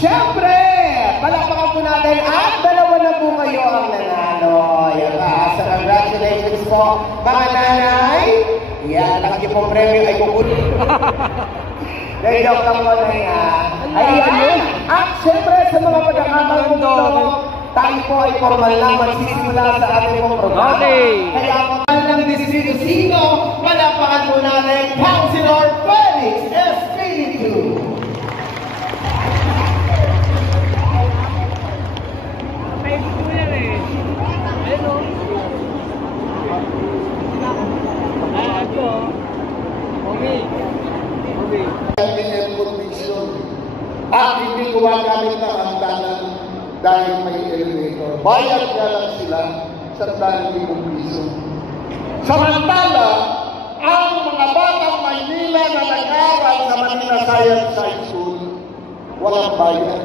syempre, palakpakan po natin at dalawa na po kayo ang nanalo. Yan ba? So, congratulations po, mga nanay. Yan, laki pong premyo ay kukunin. Joke lang po na yan. Ayan. At syempre, sa mga pagkakataon ito, tayo po ay formal lang magsisimula sa ating pong programa. Kaya mga ng distrito sino, palakpakan po natin, Councilor Felix Espiritu. At hindi gumagamit ng hangganan dahil may elevator. Bayad nga lang sila sa 1,000 piso. Samantala, ang mga batang Maynila na nag-aaral sa Manila Science High School, walang bayad.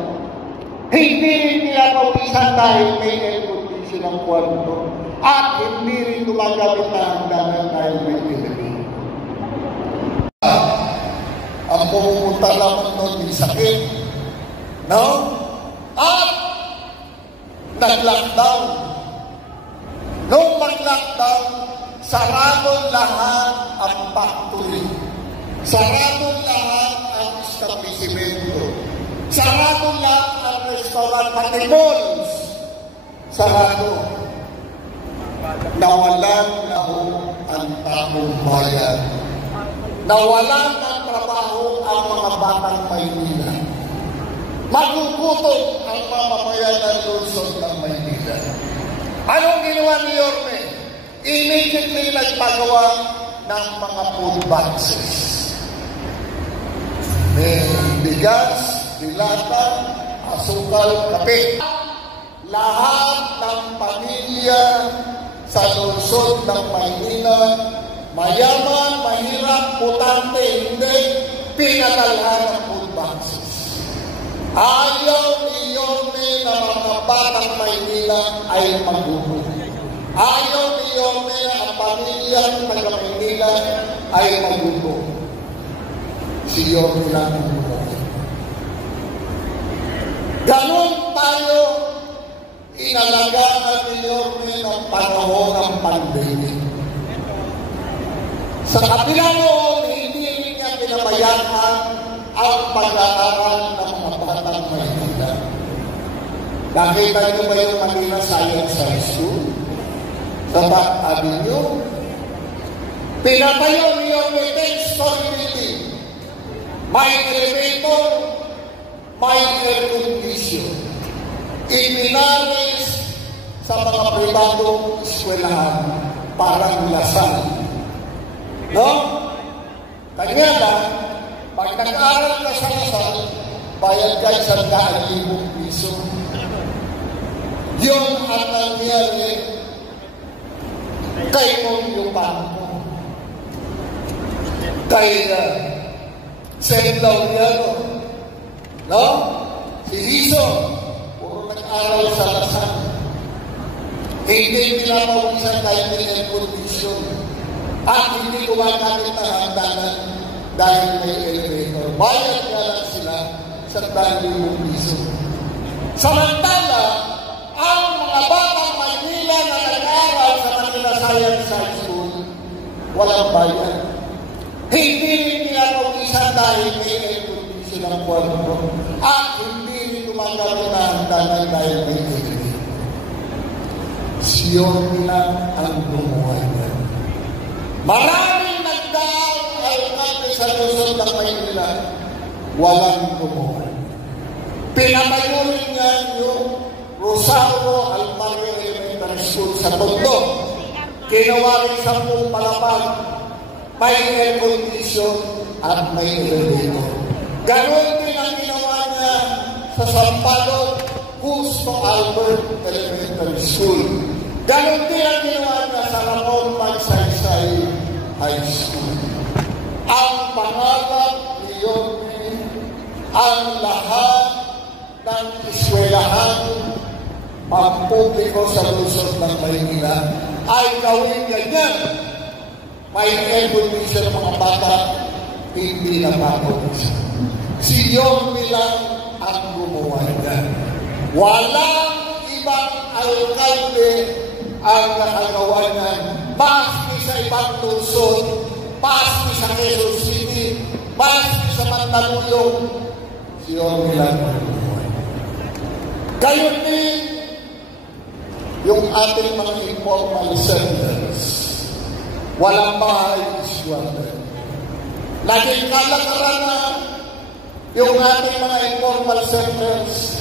Hindi nila pawisan dahil may air condition ng kwarto. At hindi rin gumagamit ng hangganan dahil may elevator. Ang pumunta lamang nun yung sakit, no? At nag-lockdown. Nung mag-lockdown, sarado lahat ang factory. Sarado lahat ang establishmento. Sarado lahat ang restaurant, pati malls. Sarado. Nawalan na ang taong bayan. Nawalan ng trabaho ang mga batang Maynila. Magugutom ang mamamayan ng lungsod ng Maynila. Anong ginawa ni Yorme? Immediately nagpagawa ng mga food boxes. May bigas, dilata, asukal, kape. Lahat ng pamilya sa lungsod ng Maynila, mayaman, mahirap, putante, hindi, pinadalhan ng food boxes. Ayaw ni Yorme na mga batang Maynila ay magugutom. Ayaw ni Yorme na ang pamilyang taga-Maynila ay magugutom. Si Yorme lang ang magugutom. Ganon tayo inalagaan ni Yorme ng panahon ng pandemic. Sa kabila noon, hindi rin niya pinabayaan ang pag-aaral ng mga batang Maynila. Nakita niyo ba yung Manila Science High School? Sa Back Avenue? Pinatayo niyo may 10-story building. May elevator, may air condition. Ipinalis sa mga pribadong eskwelahan parang lasal. No? Kanya lang, pag nag-aaral ka sa kasal, bayad ka 100,000 piso. Yung ang nangyari kay mong yung bangko. Kay Saint Laureano. No? Si Hiso, puro nag-aaral sa kasal. Hindi pinapawisan tayo ng condition. At hindi gumagamit ng hangganan dahil may elevator. Bayad nga lang sila sa 1,000 piso. Samantala, ang mga batang Maynila na nag-aaral sa Manila Science High School, walang bayad. Hindi rin pinapawisan dahil may air condition ng kwarto. At hindi rin gumagamit ng hangganan dahil may elevator. Siyon nila ang bumuhay niya. Maraming nagdaan alcalde sa lungsod ng Maynila, walang bumuhay. Pinatayo rin niya yung Rosario Almario Elementary School sa Tondo. Ginawa rin 10 palapag, may air condition at may elevator. Ganon din ang ginawa niya sa Sampalok Justo Albert Elementary School. Ganon din ang ginawa niya sa Ramon Magsaysay High School. Ang pangarap ni Yorme, ang lahat ng eskwelahan pampubliko sa lungsod ng Maynila ay gawin ganyan. May air condition ng mga bata, hindi na mapapawis. Si Yorme lang ang gumawa. Walang ibang alkalde ang nakagawa niyan. Maski sa ibang lungsod, maski sa Quezon City, maski sa Mandaluyong, si Yorme lang ang buhay. Gayon din yung ating mga informal settlers. Walang bahay iswanan. Naging kalakaran na yung ating mga informal settlers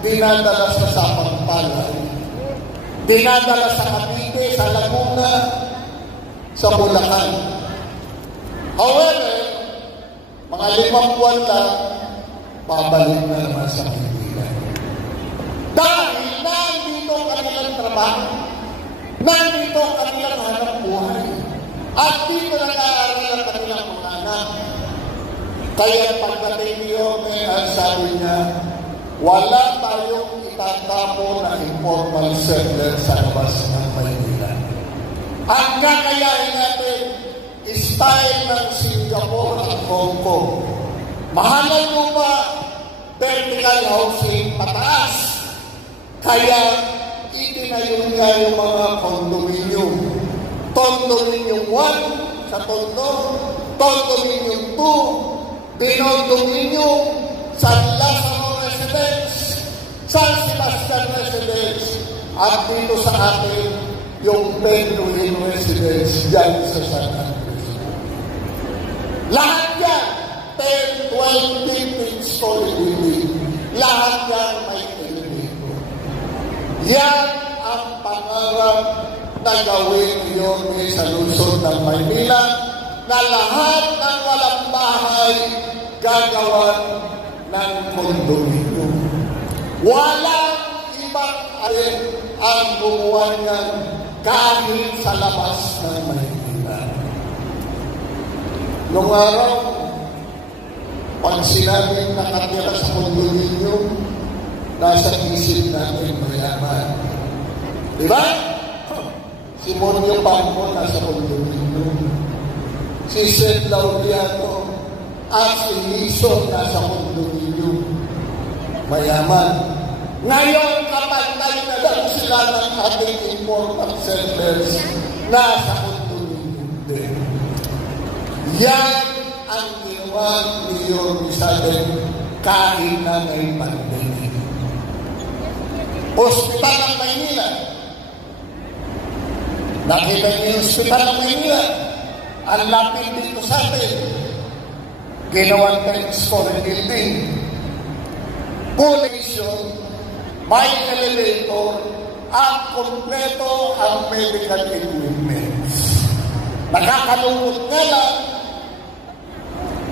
dinadala sa Sapang-Palay, dinadala sa Cavite, sa Laguna, sa Bulacan. However, mga 5 buwan lang, pabalik na naman sa Manila. Dahil nandito ang kanilang trabaho, nandito ang kanilang hanap buhay, at dito nag-aaral ang kanilang mga anak. Kaya pagdating niyo, ang sabi niya, wala tayong itatapo na informal settler sa labas ng Maynila. Ang kakayahin natin, style ng Singapore at Hong Kong. Mahalal mo ba vertical housing pataas? Kaya itinayo niya yung mga condominium. Condominium 1 sa Tondo, Condominium 2, Pinondominium, San Lazaro Residence, San Sebastian Residence, at dito sa atin, yung Penguin Residence dyan sa San Andres. Lahat yan, 10, 12, 15 story building. Lahat yan may elevator. Yan ang pangarap na gawin yun sa lungsod ng Maynila, na lahat ng walang bahay gagawan ng kondominium. Walang ibang alin ang gumawa niyan kahit sa labas ng Maynila. Noong araw, pag sinabing nakatira sa kondominium, nasa isip natin mayaman. Diba? Si Monyo Pampo nasa kondominium. Si Seth Laureano at si Lison nasa kondominium. Mayaman. Ngayon, kapantay na lang sila ng ating informal settlers nasa kondominium din. Yan ang ginawa ni Yorme sa atin kahit na may pandemic. Hospital ng Maynila. Nakita niyo yung hospital ng Maynila. Ang lapit dito sa atin. Ginawang 10-story building. Pollution, may elevator, at kompleto ang medical equipment. Nakakalungkot nga lang,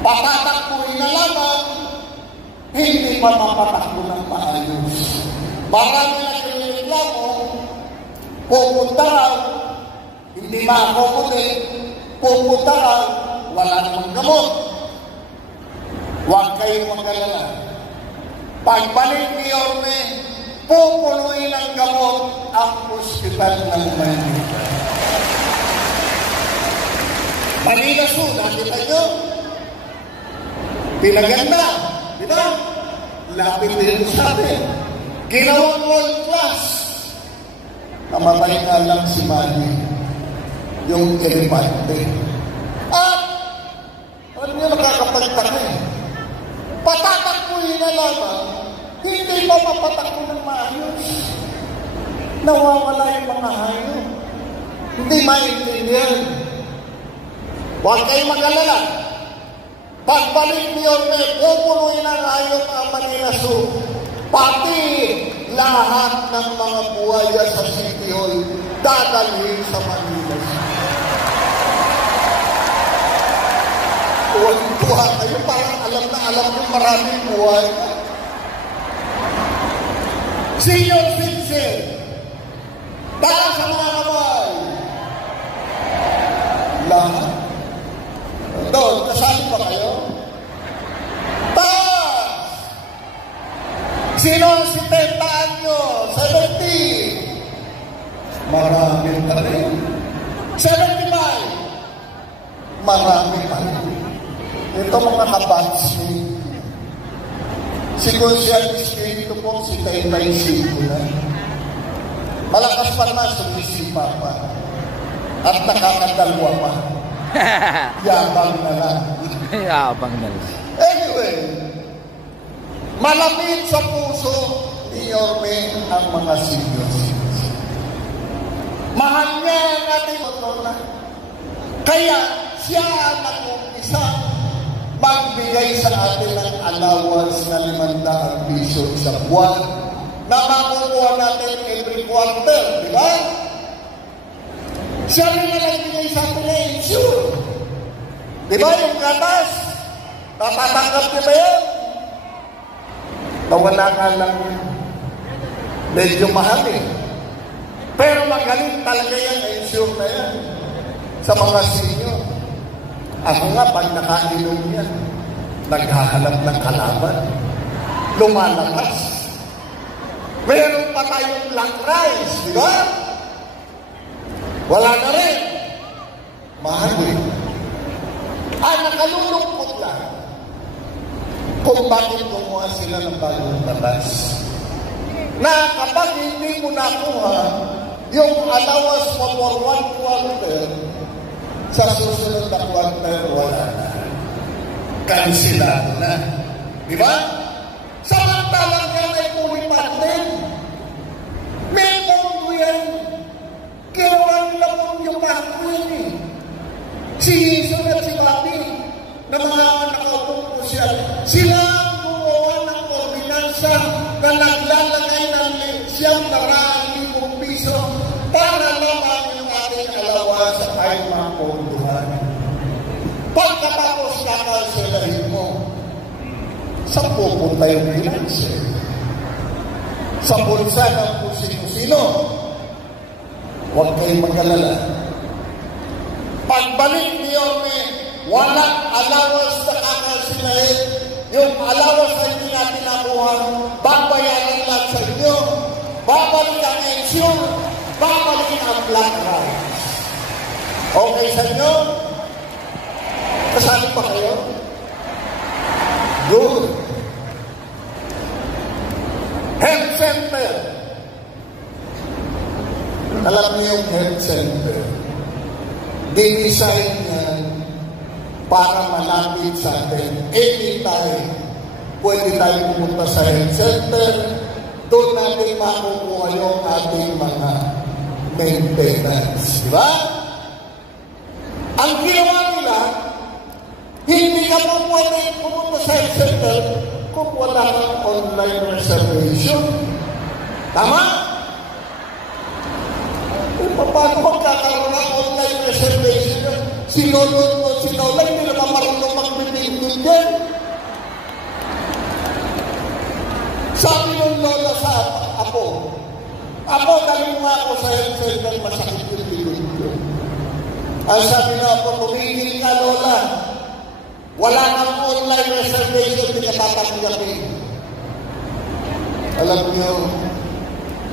patatakbuhin na lamang, hindi pa mapatakbo ng maayos. Marami na kinireklamo, pupunta raw, hindi ma-accommodate, pupunta raw, wala namang gamot. Huwag kayong mag-alala. Pagbalik ni Yorme, pupunuin ng gamot ang hospital ng Maynila. Manila Zoo, nakita nyo? Pinaganda, di ba? Lapit din sa atin. Ginawang world class. Namatay nga lang si Manny, yung elepante. At, alam niyo, nakakapagtaka eh. Patatakbuhin na lamang, hindi pa mapatakbo ng maayos. Nawawala yung mga hayop. Hindi maintindihan. Huwag kayong mag-alala. Pagbalik ni Yorme, pupunuin ang hayop ang Manila Zoo. Pati lahat ng mga buhaya sa City Hall dadalhin sa Manila Zoo. Tuwa kayo, parang alam na alam yung maraming buhay. Senior citizen, taas sa mga kamay. Lahat. Doon, kasali pa kayo? Taas! Sino ang 70 anyo? 70? Marami pa rin. 75? Marami pa rin. Ito mga kabatsi, Si Consial Espiritu po, si Taytay Sigula. Malakas pa na, sumisipa pa. At nakakadalwa pa. Yabang na lang. Yabang na lang. Anyway, malamig sa puso ni Yorme ang mga seniors. Mahal niya ang ating motorna. Kaya siya ang nag-umpisa magbigay sa atin ng allowance na 500 piso sa buwan na makukuha natin every quarter, di ba? Siya rin na nagbigay sa atin na insure. Di ba yung gatas? Natatanggap niyo ba yan? Nawala nga lang medyo mahal eh. Pero magaling talaga yan, insure na yan sa mga senior. Ako nga, pag nakainom yan, naghahanap ng kalaban. Lumalabas. Meron pa tayong black rice, di ba? Wala na rin. Mahal eh. Nakalulungkot lang kung bakit gumawa sila ng bagong batas. Na kapag hindi mo nakuha yung allowance mo for 1 quarter, sa susunod na quarter, wala na. Kansilado na. Di ba? Samantalang yan ay pumipat din. May mundo yan. Ginawa nila po yung bangko yan eh. Si Jason at si Bobby, na mga nakaupong po siya, sila ang gumawa ng ordinansa na naglalagay ng siyang 100,000 piso para lamang yung ating alawa sa kahit mga ponduhan. Pagkatapos nakanselahin mo, saan pupunta yung pinansin? Sa bulsa ng kung sino-sino. Huwag kayong mag-alala. Pagbalik ni Yorme, walang allowance na kakanselahin. Yung allowance na hindi natin nakuha, babayaran lang sa inyo. Babalik ang insure, babalik ang black rice. Okay sa inyo? Kasali pa kayo? Good. Health center. Alam niyo yung health center. Dinesign yan para malapit sa atin. Anytime, pwede tayo pumunta sa health center. Doon natin makukuha yung ating mga maintenance. Diba? Ang ginawa nila, hindi ka po pwede pumunta sa health center kung wala kang online reservation. Tama? Paano magkakaroon ng online reservation? Sinulod mo, sinulay, hindi naman marunong magbibigil dyan. Sabi ng lola sa apo, dali mo ako sa health center, masakit yung bilog ko. Ang sabi na ako, tumigil ka lola. Wala kang online reservation, hindi ka tatanggapin. Alam niyo,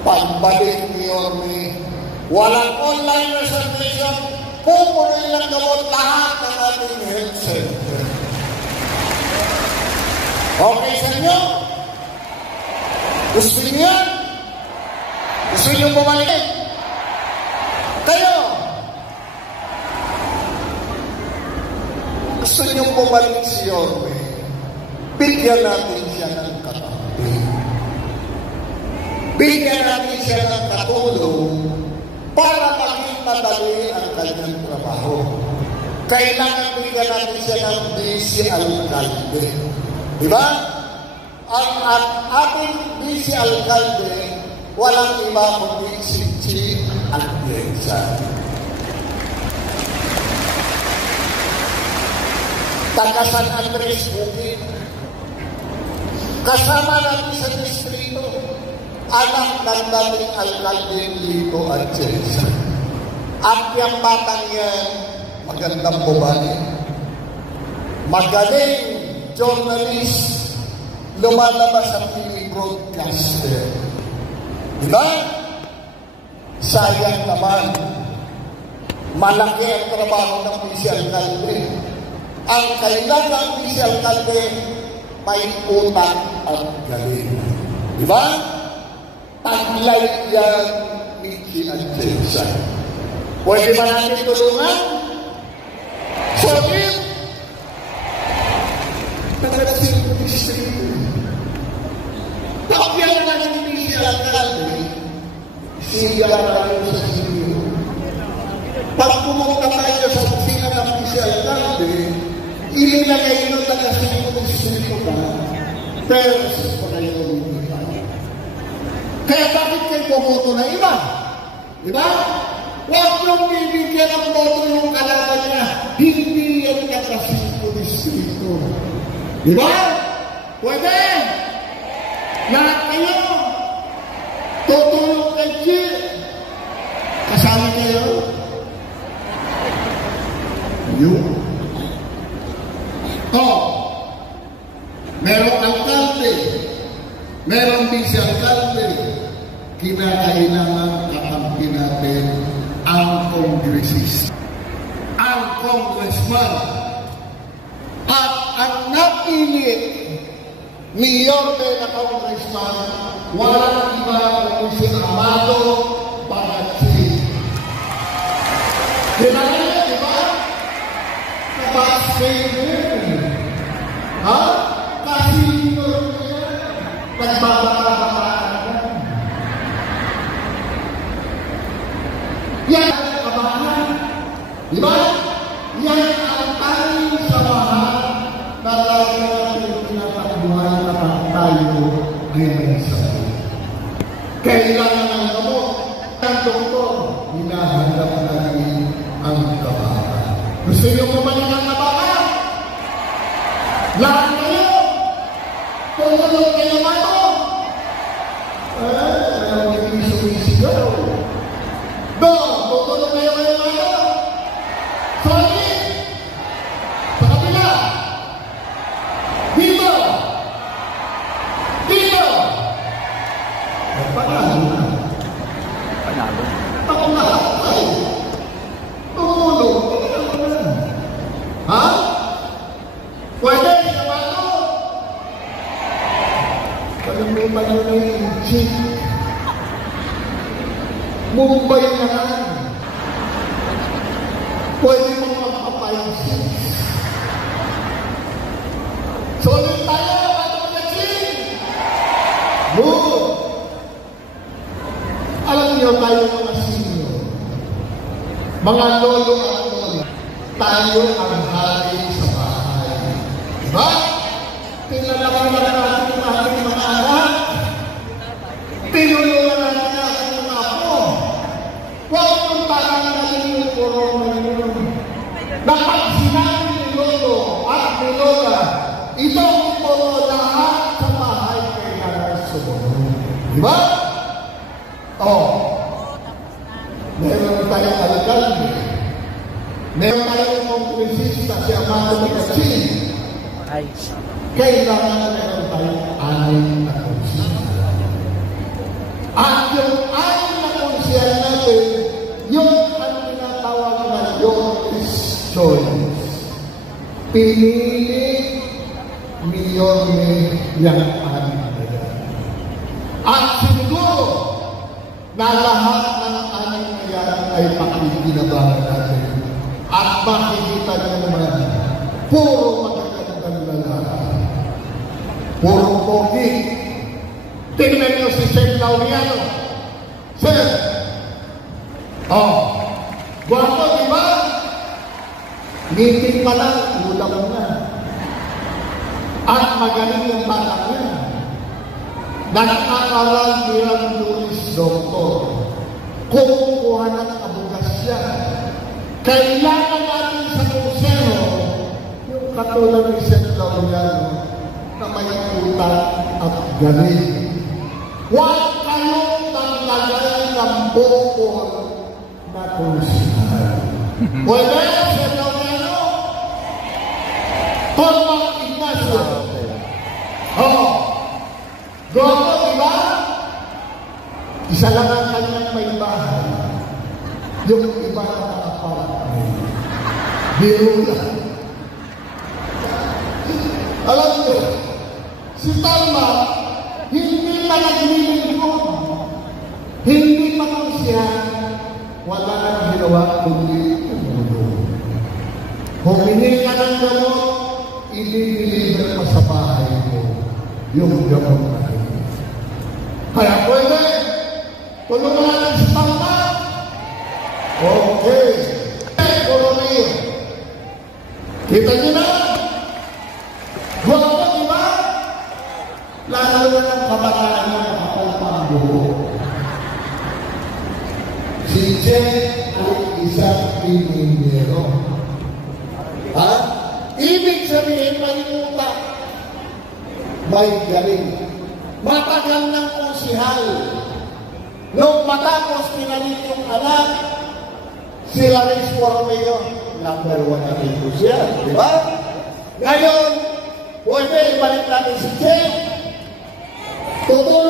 pagbalik ni Yorme, walang online reservation, pupunin lang gamot lahat ng ating health center. Okay sa inyo? Gusto niyo yan? Gusto niyo bumalik? Kayo? Gusto niyo bumalik si Yorme? Bigyan natin siya ng kakampi. Bigyan natin siya ng katulong para maging madali ang kanyang trabaho. Kailangan bigyan natin siya ng busy alkalde. Di ba? Ang ating busy alkalde, walang iba kundi si Chief Andresa. Taga San Andres Bukid. Kasama natin sa distrito, anak ng dating alkalde Lito Andresa. At yung batang yan, magandang babae. Magaling journalist, lumalabas sa TV broadcaster. Diba? Sayang naman, malaki ang trabaho ng busy alkalde. Ang kailangan ng busy alkalde, may utak at galing. Di ba? Taglay yan Mickey at Jason. Pwede ba natin tulungan? So, if nagsisilip ng distrito, takapyan na natin ni si Alcalde, siya tayo sa siniyo. Pag pumunta tayo sa opisina ng si Alcalde, ilagay nyo taga-silip ng distrito ka, pero sa kayo hindi pa. Kaya bakit kayo pumoto na iba? Diba? Huwag yung bibigyan ng boto yung kalaban niya. Hindi yan taga-silip distrito. Diba? Pwede! Lahat kayo! Tutulong kay G! Kasama kayo? Yun. Merong alkalde, merong vice-alkalde, kinakailangan kakampi natin ang kongresista, ang congressman, at ang napili mayor na congressman, walang iba kung si Amado Bagachi. Kinala niya, di ba? Nabasay niya. Ha? Kasi nagbabaka-baka. Yan ang kabahan. Di ba? Yan ang tanging samahan na lagi natin pinatakbuhan na tayo ay may sabi. Kailangan ng gamot ng doktor, hinahanap natin ang kabahan. Gusto niyo kumain ng kabahan? Lahat kayo! Tutulog kayo ba ito? Ayaw hindi sumisigaw. Tutulog kayo ba ito? Sorry! Sa kabila! Dito! Dito! Panalo na. Panalo. Ako na. Tulog. Ha? Pwede, Samado. Kalimutan nyo na yung chick. Mumbai na lang. Pwede mong magpapayos. Solid tayo, ano na chick? Move! Alam niyo tayo mga senior, mga lolo at lola, tayo ang hari sa bahay. Diba? Tinalaman na natin ang ating mga anak. Tinulungan natin ang ating mga apo. Huwag yung parang natin yung corona yun. Dapat sinabi ni lolo at ni lola, itong puro lahat sa bahay kailangan sumunod. Diba? Meron tayong alkalde. Meron tayong kongresista si Amado Bagachi. Kailangan meron tayong anim na konsihal. At yung anim na konsihal natin, yung ang tinatawag na York's Choice. Pinili mayor ni yang anim na yan. At siguro, na lahat ng aning na yan ay pakikinabangan natin. At makikita nyo naman, puro magagandang lalaki. Puro pogi. Tingnan nyo si Sen Laureano. Sir! Guwapo, diba? Meeting pa lang, ulam na. At magaling yung batang yan. Nag-aaral bilang Luis Doktor. Kumukuha ng abogasya. Kailangan natin sa museo yung katulad ni Sen Laureano na may utak at galing. Huwag kayong naglagay ng bukol na konsihal. Pwede, Sen Laureano? Tormang Ignacio. Goto, diba? Isa lang ang kanyang may bahay. Yung iba na nakapartner. Biro lang. Alam niyo, si Talma, hindi pa naglilingkod. Hindi pa lang siya, wala nang ginawa kundi tumulong. Humingi ka ng gamot, i-deliver pa sa bahay mo yung gamot na rin. Kaya pwede, tulungan natin si Talma. Okay. Coronel. Kita nyo na? Gwapo, di ba? Lalo na ng kabataan na nakapalapang buho. Si Jen ay isang pinindero. Ha? Ibig sabihin, may utak. May galing. Matagal ng konsihal. Nung matapos pinalit yung anak, si Laris Pormeo, number 1 na rin po siya. Di ba? Ngayon, pwede ibalik natin si Jen. Tutuloy